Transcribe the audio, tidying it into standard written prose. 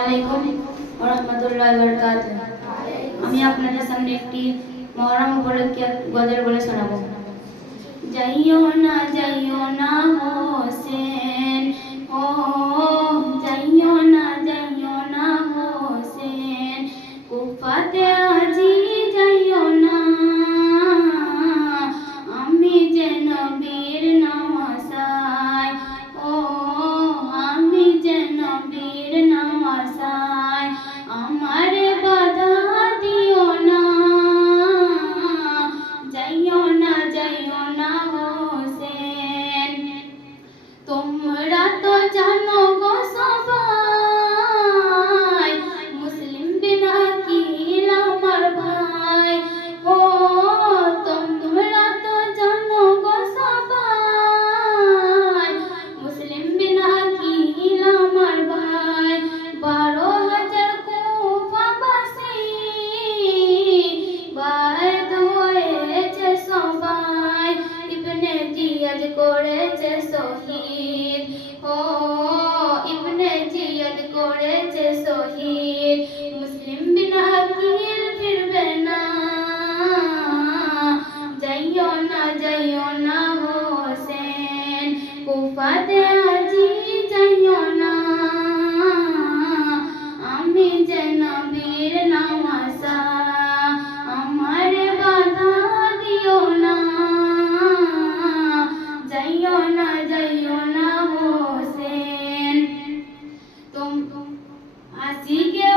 আলাইকুম ওয়া রাহমাতুল্লাহি ওয়া বারাকাতুহু। আমি আপনাদের সামনে একটি মহরম উপলক্ষে গজল বলে শোনাবো। যাইও না হোসেন, ও যাইও না হোসেন, কুফাতে আজি যাইও না, আমি যে নবীর নওয়াসায়, ও আমি যে নবীর নওয়াসায়, আমারে বাধা দিও না, যাইও না হোসেন। তোমরা তো জানো গো সবাই, মুসলিম বিনা কি আমার ভাই, ও তোমরা তো জানো গো সবাই, মুসলিম বিনা কি আমার ভাই। 12,000 কুফাবাসী বাদ হয়েছে সবাই, ইবনে জিয়াদ করেছে শহীদ, ও ইবনে জিয়াদ করেছে শহীদ। মুসলিম বিনা আকিল ফিরবে না, যাইও না হোসেন, কুফাতে আজি যাইও না, আমি যে নবীর নওয়াসা, আমার বাধা দিও না, যাইও না হোসেন। আশিকে